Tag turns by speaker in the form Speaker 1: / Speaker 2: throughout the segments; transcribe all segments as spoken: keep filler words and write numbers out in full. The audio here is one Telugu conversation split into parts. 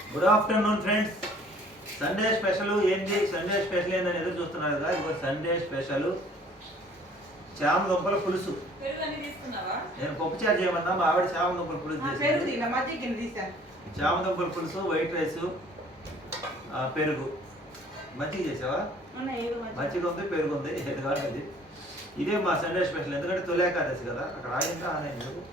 Speaker 1: Good afternoon friends. Sunday special ఏంటి? సండే స్పెషల్ ఏందని ఎదురు చూస్తున్నారు కదా. ఇదిగో సండే స్పెషల్ చామ దుంపల పులుసు. నేను పప్పు చారు చేయమన్నా, మా ఆవిడ చామ దుంపల పులుసు చేసింది. చామ దుంపల పులుసు, వైట్ రైస్, పెరుగు. మజ్జిగ చేసావా? మజ్జిగ ఉంది, పెరుగు ఉంది, ఏది కాదు అది. ఇదే మా సండే స్పెషల్. ఎందుకంటే తొలి ఏకాదశి కదా, అక్కడ ఆగిందా ఆనే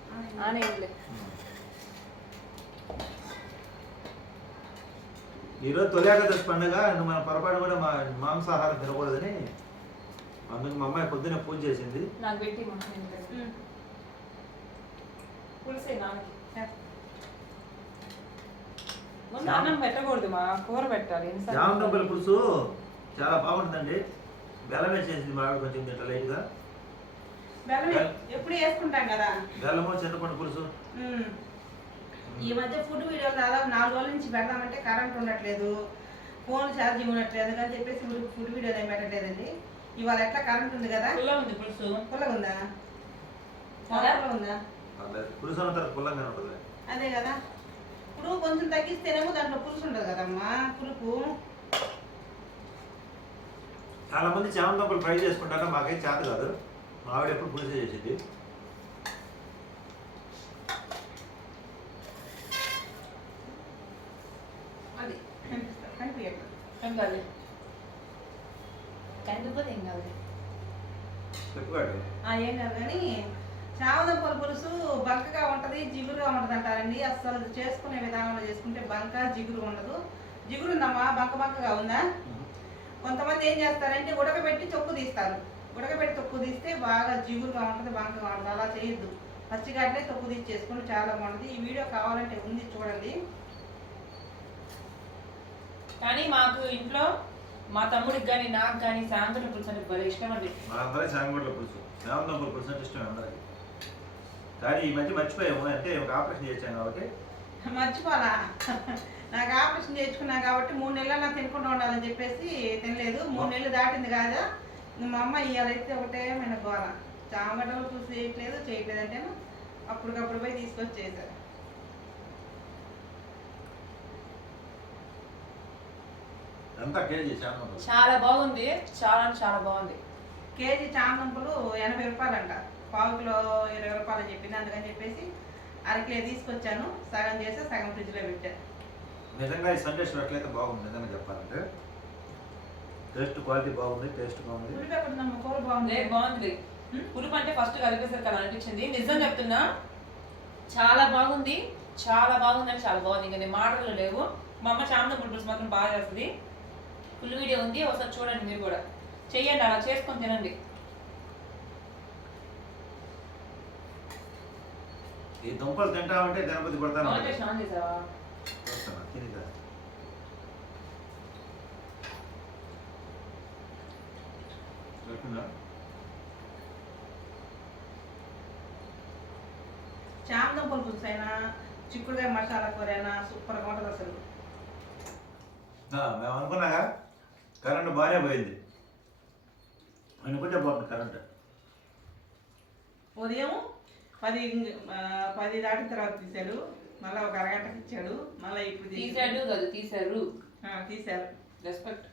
Speaker 1: ఈరోజు తొలి ఏకాదశి పండుగ. మన పొరపాటు కూడా మా మాంసాహారం తినకూడదని అందుకు మా అమ్మాయి పొద్దున్నే పూజ చేసింది.
Speaker 2: పెట్టకూడదు, మా కూర పెట్టాలి.
Speaker 1: జామ దుంపల పులుసు చాలా బాగుంటుందండి. బెల్లం వేసేసింది మా ఆవిడ కొంచెం ఇట్లా లైట్ గా.
Speaker 3: ఎప్పుడు వేసుకుంటాం కదా
Speaker 1: బెల్లము, చింతపండు పులుసు.
Speaker 3: ఈ మధ్య ఫుడ్ వీడియోలు దాదాపు నాలుగు రోజుల నుంచి పెడదామంటే కరెంట్ ఉండట్లేదు, ఫోన్ ఛార్జింగ్ ఉండట్లేదు అని చెప్పేసి ఫుడ్ వీడియోలు ఏం పెట్టట్లేదండి. ఇవాళ ఎట్లా కరెంట్ ఉంది కదా,
Speaker 2: పులుసు
Speaker 3: పుల్లగా ఉందా? పుల్లగా ఉందా?
Speaker 1: పులుసు అన్న తర్వాత పుల్లంగానే ఉంటుంది.
Speaker 3: అదే కదా, ఇప్పుడు కొంచెం తగ్గిస్తేనేమో దాంట్లో పులుసు ఉండదు కదమ్మా, పులుపు.
Speaker 1: చాలా మంది చామ దుంపలు ఫ్రై చేసుకుంటారో మాకేం చేత కాదు. మా ఆవిడ ఎప్పుడు పులుసు చేసింది.
Speaker 3: అది
Speaker 2: కందిపోతే ఏం కాదు,
Speaker 1: పెట్టుకోండి.
Speaker 3: ఏం కాదు కానీ చామదుంపల పులుసు బంకగా ఉంటది, జిగురుగా ఉంటది అంటారండి. అసలు చేసుకునే విధానంలో చేసుకుంటే బంక జిగురు ఉండదు. జిగురు ఉందమ్మా, బంక బంకగా ఉందా? కొంతమంది ఏం చేస్తారంటే ఉడకబెట్టి తొక్కు తీస్తారు. ఉడకబెట్టి తొక్కు తీస్తే బాగా జిగురుగా ఉంటుంది, బంకగా ఉంటుంది. అలా చేయొద్దు, పచ్చిగాట్లే తొక్కు తీసి చేసుకుంటే చాలా బాగుంటుంది. ఈ వీడియో కావాలంటే ఉంది చూడండి.
Speaker 2: కానీ మాకు ఇంట్లో మా తమ్ముడికి కానీ నాకు కానీ సాంగడ్ల పులుసు అంటే భలే ఇష్టం అండి.
Speaker 1: మా అందరూ సాంగడ్ల పులుసు, చామ దుంపల పులుసు అంటే ఇష్టం అందరికి. కానీ ఈ మధ్య మర్చిపోయాము, అంటే ఒక ఆపరేషన్ చేశాను కాబట్టి.
Speaker 3: మర్చిపోలా, నాకు ఆపరేషన్ చేయించుకున్నా కాబట్టి మూడు నెలలు నాకు తినకుండా ఉండాలని చెప్పేసి తినలేదు. మూడు నెలలు దాటింది కాదా, మా అమ్మ ఇవాళైతే ఒకటే మన గోర, చామగడ్డలు పులుసు చేయట్లేదు చేయట్లేదు అంటే అప్పటికప్పుడు పోయి తీసుకొచ్చి చేశారు.
Speaker 1: ఎంత కేజీ చామ దుంపలు?
Speaker 2: చాలా బాగుంది, చాలా చాలా బాగుంది.
Speaker 3: కేజీ చామదుంపలు ఎనభై రూపాయలు అంట, పావు కిలో ఇరవై రూపాయలు అని చెప్పింది. అందుకని చెప్పేసి అరకిలో తీసుకొచ్చాను, సగం చేసి సగం ఫ్రిడ్జ్లో పెట్టాను.
Speaker 1: నిజంగా ఈ సండే స్పెషల్ అయితే బాగుంది. నిజంగా చెప్పాలంటే టేస్ట్ క్వాలిటీ బాగుంది, టేస్ట్ బాగుంది.
Speaker 3: పులుపు ఎక్కడుందమ్మా? కూర బాగుంది,
Speaker 2: బాగుంది. పులుపు అంటే ఫస్ట్ కలిపేసరికి అలా అనిపించింది. నిజం చెప్తున్నా, చాలా బాగుంది, చాలా బాగుంది అని చాలా బాగుంది. ఇంకా నేను మాటలు లేవు. మా అమ్మ చామదుంపల పులుసు మాత్రం బాగా చేస్తుంది. ఫుల్ వీడియో ఉంది, ఒకసారి చూడండి. మీరు కూడా చెయ్యండి, అలా చేసుకొని తినండి.
Speaker 1: ఈ దుంపలు తింటామంటే గణపతి పడతాను.
Speaker 2: స్నానం చేసావా?
Speaker 1: తినిదా
Speaker 3: చామదుంపల పులుసు అయినా చిక్కుడుకాయ మసాలా కూర అయినా సూపర్గా ఉంటుంది అసలు.
Speaker 1: మేము అనుకున్నాగా కరెంట్ బాగానే పోయింది అనుకుంటే పోతుంది కరెంట్.
Speaker 3: ఉదయం పది పది దాటిన తర్వాత తీశాడు, మళ్ళీ ఒక అరగంటకి ఇచ్చాడు, మళ్ళీ ఇప్పుడు
Speaker 2: తీసాడు కదా, తీసారు
Speaker 3: తీశారు.
Speaker 2: రెస్పెక్ట్.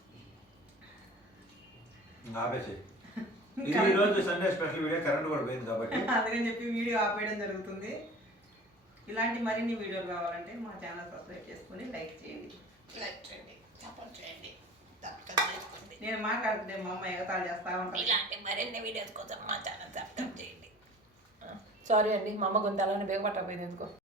Speaker 1: ఆపేసి ఈ రోజు సండే స్పెషల్ వీడియో కరెంట్ కూడా పోయింది కాబట్టి
Speaker 3: అందుకని చెప్పి వీడియో ఆపేయడం జరుగుతుంది. ఇలాంటి మరిన్ని వీడియోలు కావాలంటే మా ఛానల్ సబ్స్క్రైబ్ చేసుకుని లైక్ చేయండి, లైక్ చేయండి, సపోర్ట్ చేయండి. నేను మాట్లాడుతుంటే మా అమ్మ ఎగతాళి చేస్తా ఉంటాను.
Speaker 2: ఇలాంటి మరిన్ని వీడియోస్ కోసం మా ఛానల్ సబ్స్క్రైబ్ చేయండి. సారీ అండి, మా అమ్మ కొంత అలానే బేగపట్టకపోయింది ఎందుకో.